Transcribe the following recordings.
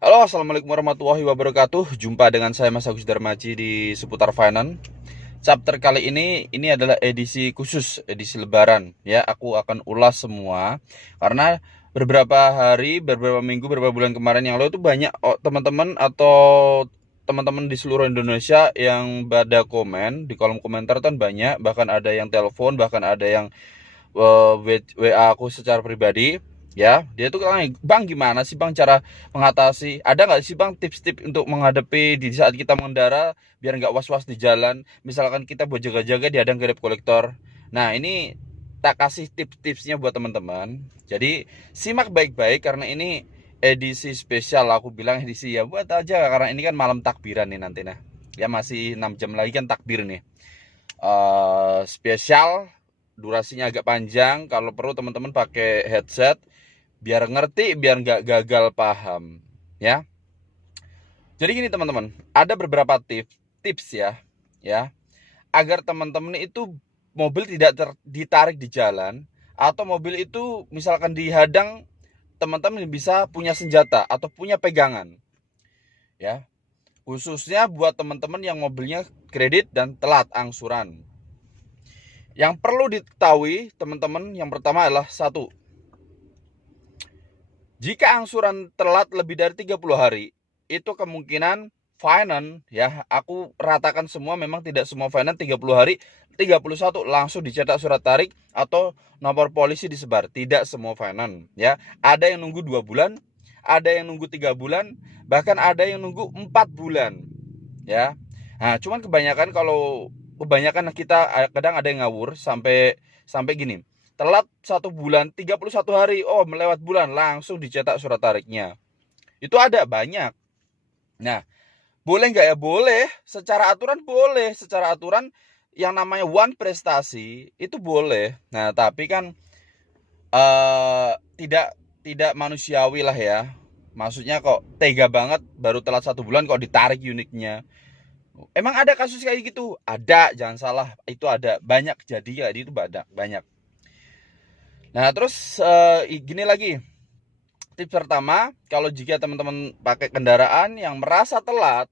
Halo, assalamualaikum warahmatullahi wabarakatuh. Jumpa dengan saya Mas Agus Darmaji di seputar finance. Chapter kali ini adalah edisi khusus, edisi Lebaran. Ya, aku akan ulas semua karena beberapa hari, beberapa minggu, beberapa bulan kemarin yang lalu itu banyak teman-teman atau teman-teman di seluruh Indonesia yang pada komen di kolom komentar kan banyak, bahkan ada yang telepon, bahkan ada yang WA aku secara pribadi. Ya, dia tuh bang, gimana sih bang cara mengatasi, ada nggak sih bang tips-tips untuk menghadapi di saat kita mengendara biar nggak was-was di jalan, misalkan kita buat jaga-jaga dihadang debt collector. Nah, ini tak kasih tips-tipsnya buat teman-teman, jadi simak baik-baik karena ini edisi spesial. Aku bilang edisi ya buat aja karena ini kan malam takbiran nih nanti. Nah ya, masih 6 jam lagi kan takbir nih. Spesial, durasinya agak panjang. Kalau perlu teman-teman pakai headset biar ngerti, biar nggak gagal paham ya. Jadi gini teman-teman, ada beberapa tips ya agar teman-teman itu mobil tidak ditarik di jalan, atau mobil itu misalkan dihadang, teman-teman bisa punya senjata atau punya pegangan ya, khususnya buat teman-teman yang mobilnya kredit dan telat angsuran. Yang perlu diketahui teman-teman, yang pertama adalah satu, jika angsuran telat lebih dari 30 hari, itu kemungkinan finance ya, aku ratakan semua, memang tidak semua finance 30 hari, 31 langsung dicetak surat tarik atau nomor polisi disebar. Tidak semua finance ya. Ada yang nunggu 2 bulan, ada yang nunggu 3 bulan, bahkan ada yang nunggu 4 bulan ya. Nah, cuman kebanyakan kita kadang ada yang ngawur sampai sampai gini. Telat 1 bulan, 31 hari, oh melewat bulan, langsung dicetak surat tariknya. Itu ada banyak. Nah, boleh nggak ya? Boleh. Secara aturan boleh. Secara aturan yang namanya one prestasi itu boleh. Nah, tapi kan tidak manusiawi lah ya. Maksudnya kok tega banget baru telat 1 bulan kok ditarik unitnya. Emang ada kasus kayak gitu? Ada, jangan salah. Itu ada. Banyak jadi kayak itu banyak. Nah, terus gini lagi. Tips pertama, kalau jika teman-teman pakai kendaraan yang merasa telat,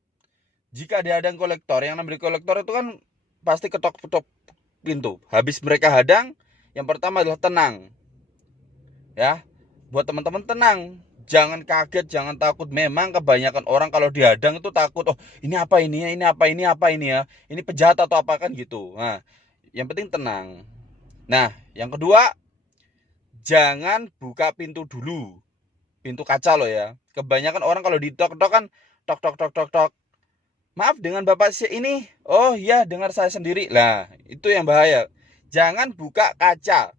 jika dihadang kolektor, yang namanya kolektor itu kan pasti ketok-ketok pintu. Habis mereka hadang, yang pertama adalah tenang. Ya, buat teman-teman tenang. Jangan kaget, jangan takut. Memang kebanyakan orang kalau dihadang itu takut. Oh, ini apa ini ya? Ini apa ini apa ini ya? Ini penjahat atau apa kan gitu. Nah, yang penting tenang. Nah, yang kedua, jangan buka pintu dulu. Pintu kaca loh ya. Kebanyakan orang kalau ditok-tok kan tok tok tok tok tok. Maaf, dengan Bapak ini. Oh iya, dengar saya sendiri. Lah, itu yang bahaya. Jangan buka kaca.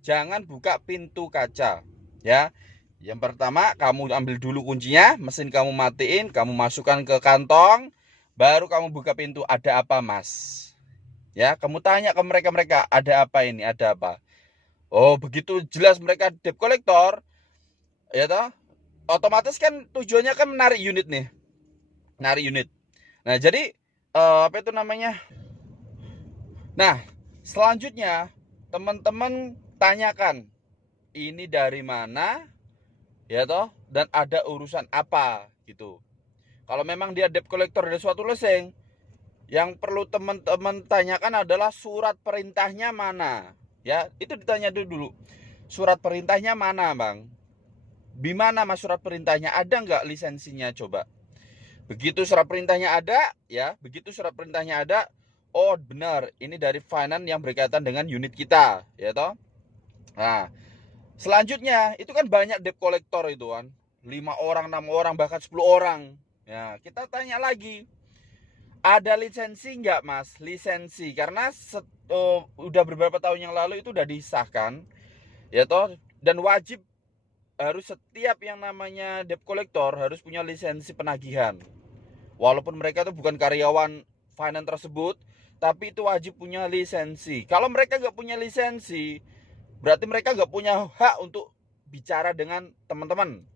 Jangan buka pintu kaca. Ya. Yang pertama, kamu ambil dulu kuncinya, mesin kamu matiin, kamu masukkan ke kantong, baru kamu buka pintu. Ada apa, Mas? Ya, kamu tanya ke mereka-mereka, ada apa ini? Ada apa? Oh, begitu jelas mereka debt collector, ya toh? Otomatis kan tujuannya kan menarik unit nih. Narik unit. Nah, jadi apa itu namanya? Nah, selanjutnya teman-teman tanyakan, ini dari mana? Ya toh, dan ada urusan apa gitu. Kalau memang dia debt collector dari suatu leasing, yang perlu teman-teman tanyakan adalah surat perintahnya mana. Ya, itu ditanya dulu. Surat perintahnya mana, Bang? Di mana Mas surat perintahnya? Ada nggak lisensinya coba? Begitu surat perintahnya ada, ya, begitu surat perintahnya ada, oh benar, ini dari finance yang berkaitan dengan unit kita, ya toh. Nah, selanjutnya itu kan banyak debt collector itu kan, 5 orang, 6 orang, bahkan 10 orang. Ya, kita tanya lagi, ada lisensi nggak Mas? Lisensi, karena udah beberapa tahun yang lalu itu udah disahkan, ya toh, dan wajib harus setiap yang namanya debt collector harus punya lisensi penagihan. Walaupun mereka itu bukan karyawan finance tersebut, tapi itu wajib punya lisensi. Kalau mereka nggak punya lisensi, berarti mereka nggak punya hak untuk bicara dengan teman-teman.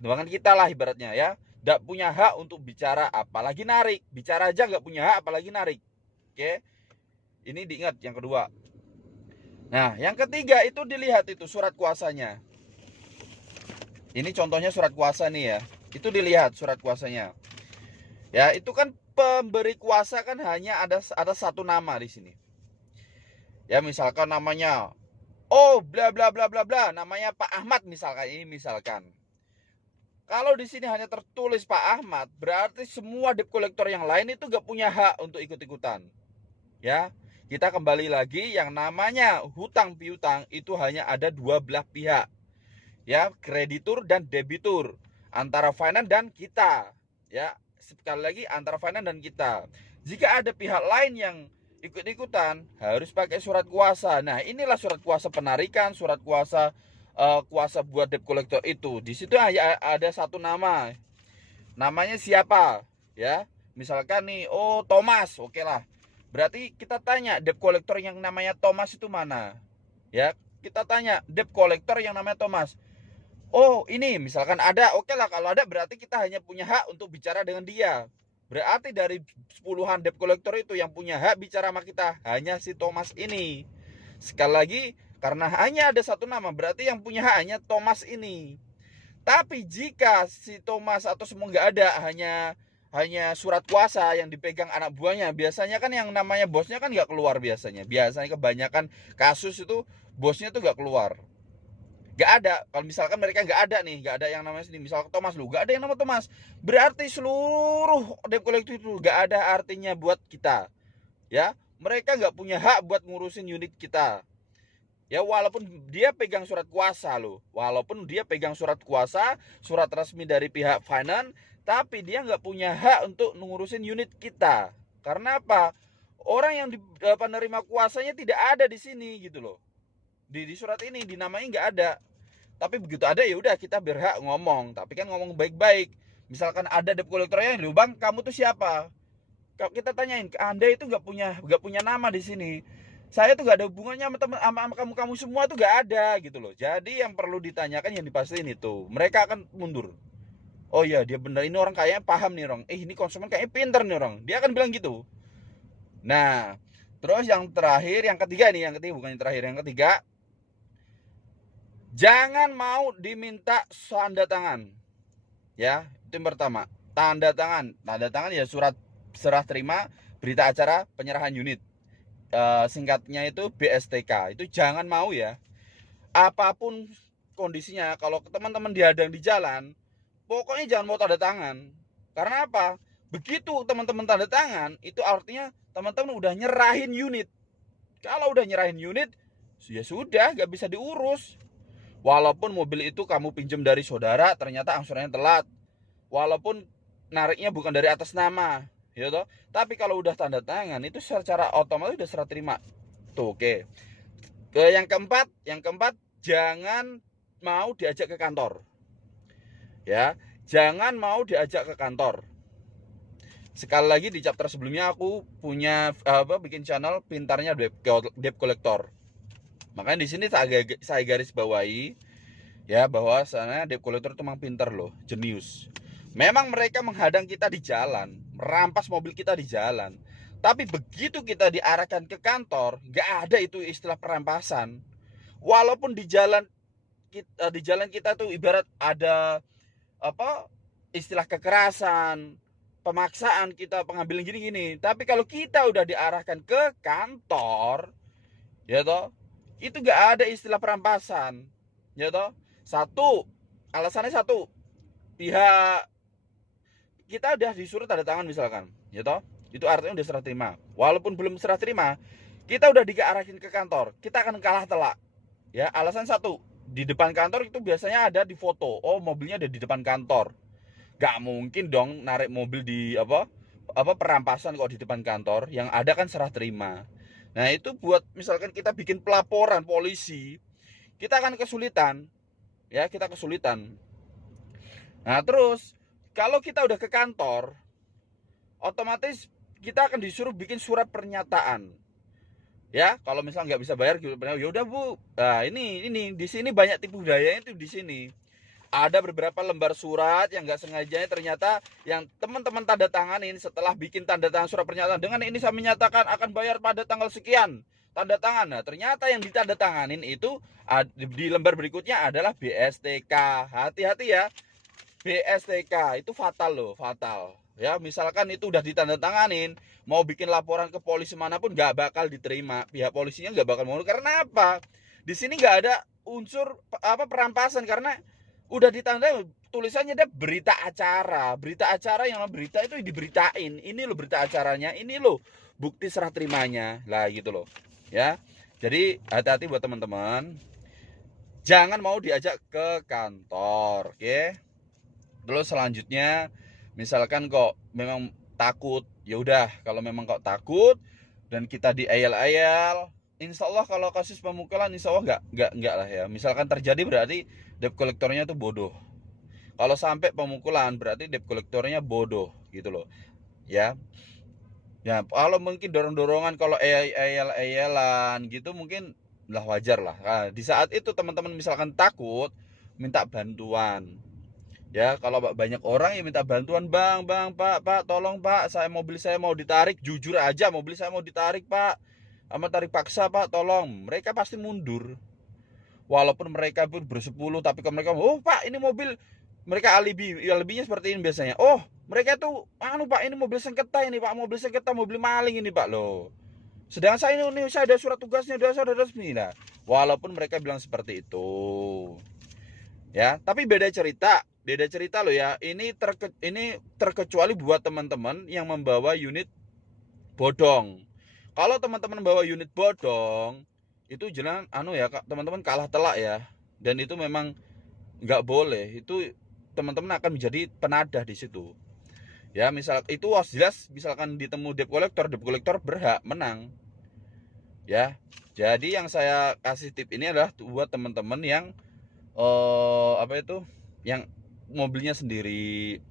Dengan kita lah ibaratnya ya. Nggak punya hak untuk bicara, apalagi narik. Bicara aja nggak punya hak, apalagi narik. Oke, ini diingat yang kedua. Nah, yang ketiga itu dilihat itu surat kuasanya. Ini contohnya surat kuasa nih ya. Itu dilihat surat kuasanya. Ya, itu kan pemberi kuasa kan hanya ada satu nama di sini. Ya, misalkan namanya bla bla bla bla bla, namanya Pak Ahmad misalkan, ini misalkan. Kalau di sini hanya tertulis Pak Ahmad, berarti semua debt collector yang lain itu gak punya hak untuk ikut-ikutan. Ya, kita kembali lagi, yang namanya hutang piutang itu hanya ada dua belah pihak. Ya, kreditur dan debitur, antara finance dan kita. Ya, sekali lagi antara finance dan kita. Jika ada pihak lain yang ikut-ikutan, harus pakai surat kuasa. Nah, inilah surat kuasa penarikan, surat kuasa kuasa buat debt collector itu. Di situ ada satu nama. Namanya siapa? Ya, misalkan nih, Thomas, oke lah. Berarti kita tanya, debt collector yang namanya Thomas itu mana? Ya, kita tanya, debt collector yang namanya Thomas. Ini misalkan ada, oke lah, kalau ada berarti kita hanya punya hak untuk bicara dengan dia. Berarti dari puluhan debt collector itu yang punya hak bicara sama kita hanya si Thomas ini. Sekali lagi, karena hanya ada satu nama, berarti yang punya hak hanya Thomas ini. Tapi jika si Thomas atau semua nggak ada, hanya surat kuasa yang dipegang anak buahnya, biasanya kan yang namanya bosnya kan nggak keluar biasanya. Biasanya kebanyakan kasus itu bosnya tuh nggak keluar. Nggak ada. Kalau misalkan mereka nggak ada nih, nggak ada yang namanya sini, misal Thomas, lu nggak ada yang nama Thomas, berarti seluruh debt collector itu nggak ada artinya buat kita. Ya, mereka nggak punya hak buat ngurusin unit kita. Ya, walaupun dia pegang surat kuasa loh, walaupun dia pegang surat kuasa, surat resmi dari pihak finance, tapi dia nggak punya hak untuk ngurusin unit kita. Karena apa? Orang yang penerima kuasanya tidak ada di sini gitu loh. Di surat ini dinamai nggak ada. Tapi begitu ada, ya udah kita berhak ngomong, tapi kan ngomong baik-baik. Misalkan ada debt collectornya, lu bang, kamu tuh siapa? Kalau kita tanyain, Anda itu nggak punya nama di sini. Saya tuh gak ada hubungannya sama teman, sama kamu semua tuh gak ada gitu loh. Jadi yang perlu ditanyakan, yang dipastiin itu, mereka akan mundur. Oh iya, dia benar, ini orang kayaknya paham nih orang. Ini konsumen kayaknya pinter nih orang. Dia akan bilang gitu. Nah, terus yang terakhir, yang ketiga bukan yang terakhir, yang ketiga, jangan mau diminta tanda tangan. Ya, itu yang pertama. Tanda tangan ya surat serah terima berita acara penyerahan unit. Singkatnya itu BSTK. Itu jangan mau ya. Apapun kondisinya, kalau teman-teman dihadang di jalan, pokoknya jangan mau tanda tangan. Karena apa? Begitu teman-teman tanda tangan, itu artinya teman-teman udah nyerahin unit. Kalau udah nyerahin unit, ya sudah, gak bisa diurus. Walaupun mobil itu kamu pinjam dari saudara, ternyata angsurannya telat. Walaupun nariknya bukan dari atas nama, gitu. Tapi kalau udah tanda tangan, itu secara otomatis udah serah terima. Tuh, oke. Yang keempat, jangan mau diajak ke kantor. Ya, jangan mau diajak ke kantor. Sekali lagi, di chapter sebelumnya aku punya bikin channel pintarnya debt collector. Makanya di sini saya garis bawahi ya, bahwa sana debt collector itu memang pintar loh, jenius. Memang mereka menghadang kita di jalan, merampas mobil kita di jalan. Tapi begitu kita diarahkan ke kantor, nggak ada itu istilah perampasan. Walaupun di jalan kita tuh ibarat ada istilah kekerasan, pemaksaan kita pengambilan gini-gini. Tapi kalau kita udah diarahkan ke kantor, ya toh, itu nggak ada istilah perampasan, ya toh. Alasannya pihak kita udah disuruh tanda tangan misalkan, ya toh, itu artinya udah serah terima. Walaupun belum serah terima, kita udah diarahin ke kantor, kita akan kalah telak. Ya, alasan di depan kantor itu biasanya ada di foto, mobilnya ada di depan kantor. Gak mungkin dong narik mobil di perampasan kok di depan kantor. Yang ada kan serah terima. Nah, itu buat misalkan kita bikin pelaporan polisi, kita akan kesulitan. Ya, kita kesulitan. Nah, terus kalau kita udah ke kantor, otomatis kita akan disuruh bikin surat pernyataan. Ya, kalau misalnya nggak bisa bayar, ya udah Bu. Nah, ini di sini banyak tipu dayanya itu di sini. Ada beberapa lembar surat yang nggak sengajanya ternyata yang teman-teman tanda tanganin setelah bikin tanda tangan surat pernyataan, dengan ini saya menyatakan akan bayar pada tanggal sekian, tanda tangan. Nah, ternyata yang ditanda tanganin itu di lembar berikutnya adalah BSTK. Hati-hati ya. BSTK itu fatal loh, fatal. Ya, misalkan itu udah ditandatanganin, mau bikin laporan ke polisi manapun nggak bakal diterima. Pihak polisinya nggak bakal mau. Karena apa? Di sini nggak ada unsur perampasan karena udah ditanda tulisannya ada berita acara. Berita acara yang berita itu diberitain. Ini loh berita acaranya, ini loh bukti serah terimanya. Lah gitu loh. Ya. Jadi hati-hati buat teman-teman. Jangan mau diajak ke kantor, oke? Terus selanjutnya, misalkan kok memang takut, ya udah kalau memang kok takut dan kita diayal-ayal, insya Allah kalau kasus pemukulan insya Allah nggak lah ya. Misalkan terjadi berarti debt kolektornya tuh bodoh. Kalau sampai pemukulan berarti debt kolektornya bodoh gitu loh. Ya. Ya, kalau mungkin dorong-dorongan kalau ayal-ayalan gitu mungkin lah wajar lah. Nah, di saat itu teman-teman misalkan takut minta bantuan. Ya, kalau banyak orang yang minta bantuan, bang, pak, tolong pak, mobil saya mau ditarik, jujur aja mobil saya mau ditarik pak, sama tarik paksa pak, tolong. Mereka pasti mundur. Walaupun mereka pun bersepuluh, tapi kalau mereka, oh pak ini mobil, mereka alibinya seperti ini biasanya. Oh mereka tuh, pak ini mobil sengketa ini pak, mobil sengketa, mobil maling ini pak loh. Sedangkan saya ini saya ada surat tugasnya, saya ada resmi lah. Walaupun mereka bilang seperti itu, ya tapi beda cerita loh ya. Ini terkecuali buat teman-teman yang membawa unit bodong. Kalau teman-teman bawa unit bodong itu jelas ya teman-teman kalah telak ya, dan itu memang nggak boleh. Itu teman-teman akan menjadi penadah di situ ya. Misal itu jelas misalkan ditemu debt collector berhak menang ya. Jadi yang saya kasih tip ini adalah buat teman-teman yang yang mobilnya sendiri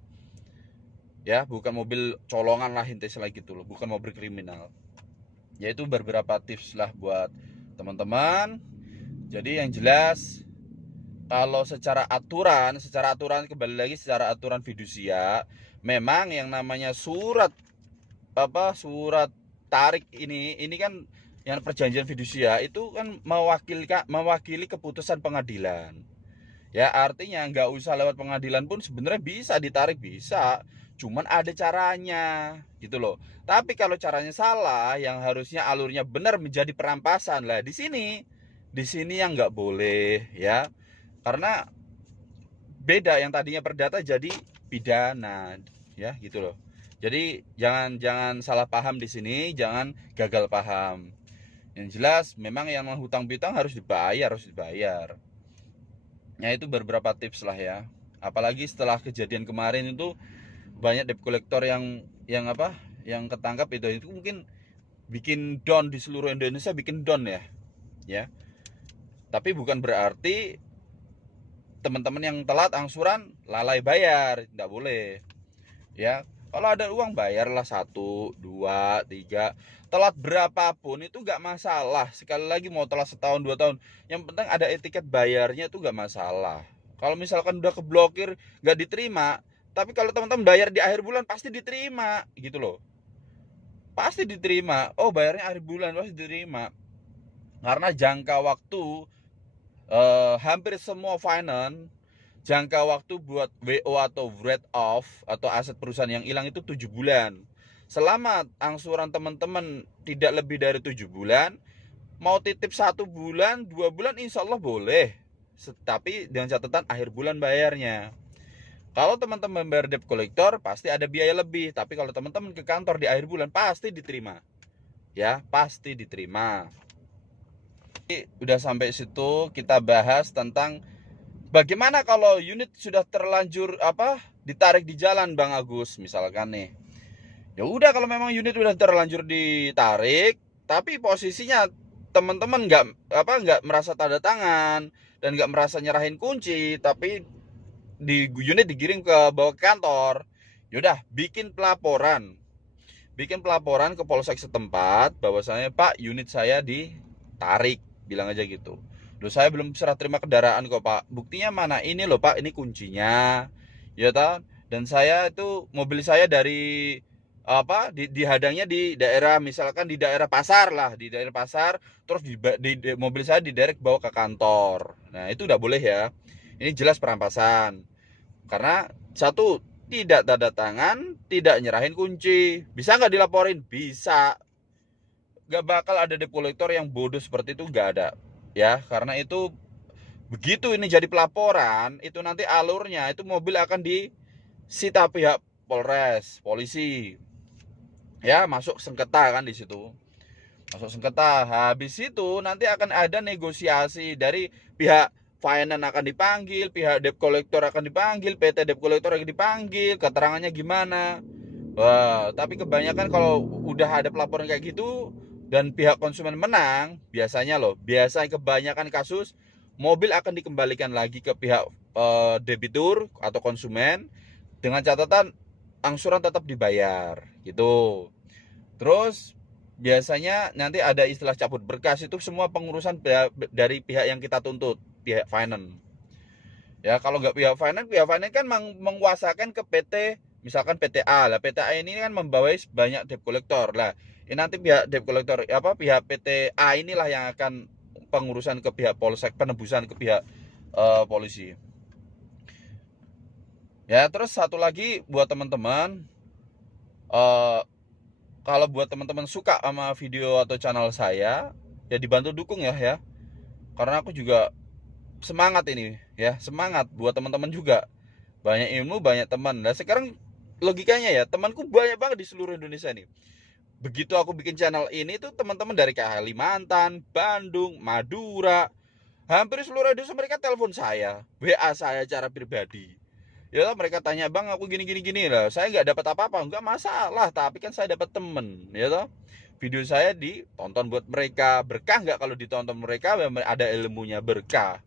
ya, bukan mobil colongan lah intinya gitu loh, bukan mobil kriminal. Yaitu beberapa tips lah buat teman-teman. Jadi yang jelas kalau secara aturan kembali lagi secara aturan fidusia, memang yang namanya surat tarik ini kan yang perjanjian fidusia itu kan mewakili keputusan pengadilan. Ya artinya nggak usah lewat pengadilan pun sebenarnya bisa ditarik, bisa, cuman ada caranya gitu loh. Tapi kalau caranya salah, yang harusnya alurnya benar menjadi perampasan lah, di sini yang nggak boleh ya, karena beda, yang tadinya perdata jadi pidana ya gitu loh. Jadi jangan salah paham di sini, jangan gagal paham. Yang jelas memang yang hutang piutang harus dibayar. Ya itu beberapa tips lah ya. Apalagi setelah kejadian kemarin itu banyak debt collector yang ketangkap itu mungkin bikin down di seluruh Indonesia, bikin down ya. Tapi bukan berarti teman-teman yang telat angsuran lalai bayar, tidak boleh. Ya, kalau ada uang bayarlah 1, 2, 3. Telat berapapun itu nggak masalah. Sekali lagi mau telat setahun 2 tahun, yang penting ada etiket bayarnya itu nggak masalah. Kalau misalkan udah keblokir nggak diterima, tapi kalau teman-teman bayar di akhir bulan pasti diterima gitu loh. Pasti diterima. Oh bayarnya akhir bulan pasti diterima. Karena jangka waktu hampir semua finance, jangka waktu buat WO atau write off atau aset perusahaan yang hilang itu 7 bulan. Selama angsuran teman-teman tidak lebih dari 7 bulan, mau titip 1 bulan, 2 bulan insya Allah boleh. Tapi dengan catatan akhir bulan bayarnya. Kalau teman-teman bayar debt collector pasti ada biaya lebih, tapi kalau teman-teman ke kantor di akhir bulan pasti diterima. Ya, pasti diterima. Udah sampai situ kita bahas tentang bagaimana kalau unit sudah terlanjur ditarik di jalan Bang Agus misalkan nih. Ya udah kalau memang unit udah terlanjur ditarik, tapi posisinya teman-teman nggak merasa tanda tangan dan nggak merasa nyerahin kunci, tapi di unit digiring ke bawa ke kantor. Yaudah bikin pelaporan ke polsek setempat bahwasanya Pak unit saya ditarik, bilang aja gitu. Loh saya belum serah terima kendaraan kok Pak. Buktinya mana? Ini loh Pak, ini kuncinya. Ya toh? Dan saya itu mobil saya dari dihadangnya di daerah, misalkan di daerah pasar lah, di daerah pasar, terus mobil saya diderek bawa ke kantor. Nah, itu udah boleh ya. Ini jelas perampasan. Karena satu, tidak tanda tangan, tidak nyerahin kunci. Bisa nggak dilaporin? Bisa. Nggak bakal ada debt collector yang bodoh seperti itu, nggak ada. Ya, karena itu begitu ini jadi pelaporan, itu nanti alurnya itu mobil akan disita pihak Polres, polisi. Ya, masuk sengketa kan di situ. Masuk sengketa. Habis itu nanti akan ada negosiasi dari pihak finance akan dipanggil, pihak debt collector akan dipanggil, PT debt collector akan dipanggil, keterangannya gimana. Wah, tapi kebanyakan kalau udah ada pelaporan kayak gitu dan pihak konsumen menang, biasanya kebanyakan kasus mobil akan dikembalikan lagi ke pihak debitur atau konsumen dengan catatan angsuran tetap dibayar gitu. Terus biasanya nanti ada istilah cabut berkas, itu semua pengurusan dari pihak yang kita tuntut, pihak finance. Ya, kalau nggak pihak finance kan menguasakan ke PT, misalkan PT A. Lah PT A ini kan membawai banyak debt collector. Lah, ini nanti pihak debt collector pihak PT A inilah yang akan pengurusan ke pihak polsek, penebusan ke pihak polisi. Ya, terus satu lagi buat teman-teman, kalau buat teman-teman suka sama video atau channel saya, ya dibantu dukung ya. Karena aku juga semangat ini ya, semangat buat teman-teman juga. Banyak ilmu, banyak teman. Nah, sekarang logikanya ya, temanku banyak banget di seluruh Indonesia nih. Begitu aku bikin channel ini tuh teman-teman dari Kalimantan, Bandung, Madura, hampir seluruh Indonesia mereka telepon saya, WA saya secara pribadi. Ya mereka tanya, bang aku gini lah, saya nggak dapat apa-apa, nggak masalah, tapi kan saya dapat temen, ya toh. Video saya ditonton buat mereka, berkah nggak kalau ditonton mereka, ada ilmunya, berkah.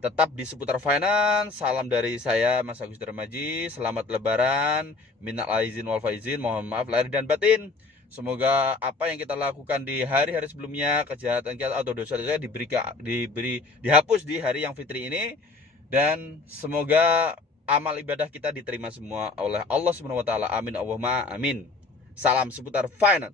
Tetap di seputar finance. Salam dari saya Mas Agus Darmaji, selamat lebaran, minal aizin wal faizin, mohon maaf lahir dan batin. Semoga apa yang kita lakukan di hari-hari sebelumnya, kejahatan kita atau dosa-dosa dihapus di hari yang fitri ini, dan semoga amal ibadah kita diterima semua oleh Allah Subhanahu wa taala. Amin Allahumma amin. Salam seputar finance.